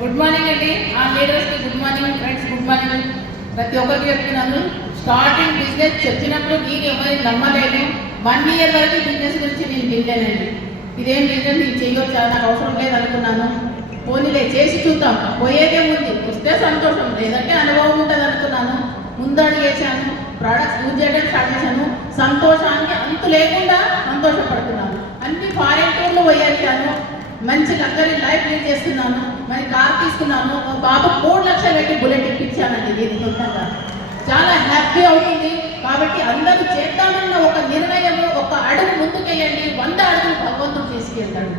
Good morning అండి. ఆ లీడర్స్కి good morning, friends good morning. ప్రతి ఒక్కరికి చెప్తున్నాను, స్టార్టింగ్ బిజినెస్ చెప్పినప్పుడు నేను ఎవరిని నమ్మలేదు. 1 year వరకు బిజినెస్ గురించి నేను వినలేనండి. ఇదేం బిజినెస్ నేను చేయొచ్చా, నాకు అవసరం లేదు అనుకున్నాను. పోనీలే చేసి చూద్దాం, పోయేదే ఉంది, వస్తే సంతోషం, లేదంటే అనుభవం ఉంటుంది అనుకున్నాను. ముందడుగు వేసాను, ప్రోడక్ట్స్ యూజ్ చేయడం స్టార్ట్ చేశాను. సంతోషానికి అంతు లేకుండా సంతోషపడుతున్నాను. అన్ని ఫారెన్ టూర్లు పోయేసాను, మంచి లగ్జరీ లైఫ్ లీడ్ చేస్తున్నాను. మరి కార్ తీసుకున్నాను, బాబు 3 లక్షలు పెట్టి బుల్లెట్ ఇప్పించానండి. దీని సొంతంగా చాలా హ్యాపీ అవుతుంది. కాబట్టి అందరూ చేద్దామన్న ఒక నిర్ణయం, ఒక అడుగు ముందుకేయండి, 100 అడుగులు భగవంతుడు తీసుకెళ్తాడు.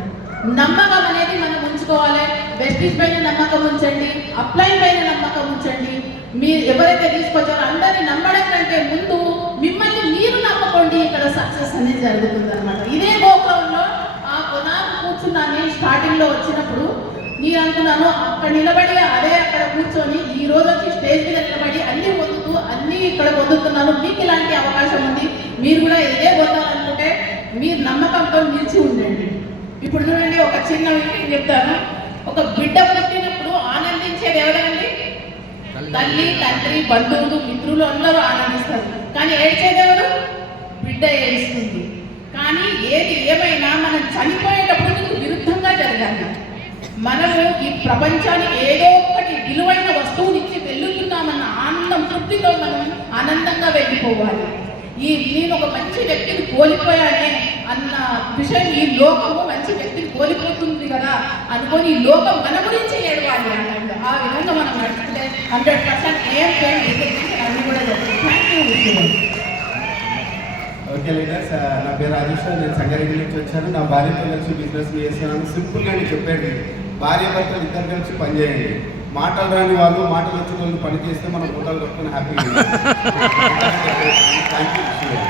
నమ్మకం అనేది మనం ఉంచుకోవాలి. వెస్టీజ్ పైన నమ్మకం ఉంచండి, అప్లైన్ పైన నమ్మకం ఉంచండి. మీరు ఎవరైతే తీసుకొచ్చారో అందరినీ నమ్మడం కంటే ముందు మిమ్మల్ని మీరు నమ్మకండి. ఇక్కడ సక్సెస్ అనేది జరుగుతుంది అనమాట. ఇదే గోపురంలో ఆ కొనాకు కూర్చున్నాను నేను స్టార్టింగ్లో వచ్చినప్పుడు. నేను అనుకున్నాను అక్కడ నిలబడి అక్కడ కూర్చొని ఈ రోజు వచ్చి స్టేజ్ మీద నిలబడి అన్ని పొందుతూ అన్ని ఇక్కడ పొందుతున్నాను. మీకు ఇలాంటి అవకాశం ఉంది, మీరు కూడా ఇదే పొందాలనుకుంటే మీరు నమ్మకంతో నిలిచి ఉండండి. ఇప్పుడు చూడండి, ఒక చిన్న విషయం చెప్తాను. ఒక బిడ్డ పుట్టినప్పుడు ఆనందించేది ఎవరండి? తల్లి, తండ్రి, బంధువులు, మిత్రులు అందరూ ఆనందిస్తారు. కానీ ఏడ్చేది ఎవరు? బిడ్డ ఏడుస్తుంది. కానీ ఏది ఏమైనా మనం చనిపోయేటప్పుడు నీకు విరుద్ధంగా జరగాలి. మనము ఈ ప్రపంచానికి ఏదో ఒకటి విలువైన వస్తువునిచ్చి వెళ్తున్నామన్న ఆనందం, తృప్తితో మనం ఆనందంగా వెళ్ళిపోవాలి. నేను ఒక మంచి వ్యక్తిని కోల్పోయానే అన్న విషయం, ఈ లోకము మంచి వ్యక్తిని కోల్పోతుంది కదా అనుకొని ఈ లోకం మన గురించి ఏడవాలి అన్నట్టు. ఆ విధంగా మనం నడుచుకుంటే 100% ఏం అన్ని కూడా జరుగుతుంది. Thank you. ఓకే లీడర్స్, నా పేరు రాజేష్, నేను సంగారెడ్డి నుంచి వచ్చాను. నా భార్యతో కలిసి బిజినెస్ చేస్తున్నాను. సింపుల్గా నేను చెప్పండి, భార్య భర్తలు ఇద్దరు కలిసి పనిచేయండి. మాటలు రాని వాళ్ళు, మాటలు వచ్చిన వాళ్ళు పని చేస్తే మనం ఫోటోలు కట్టుకుని హ్యాపీగా. Thank you.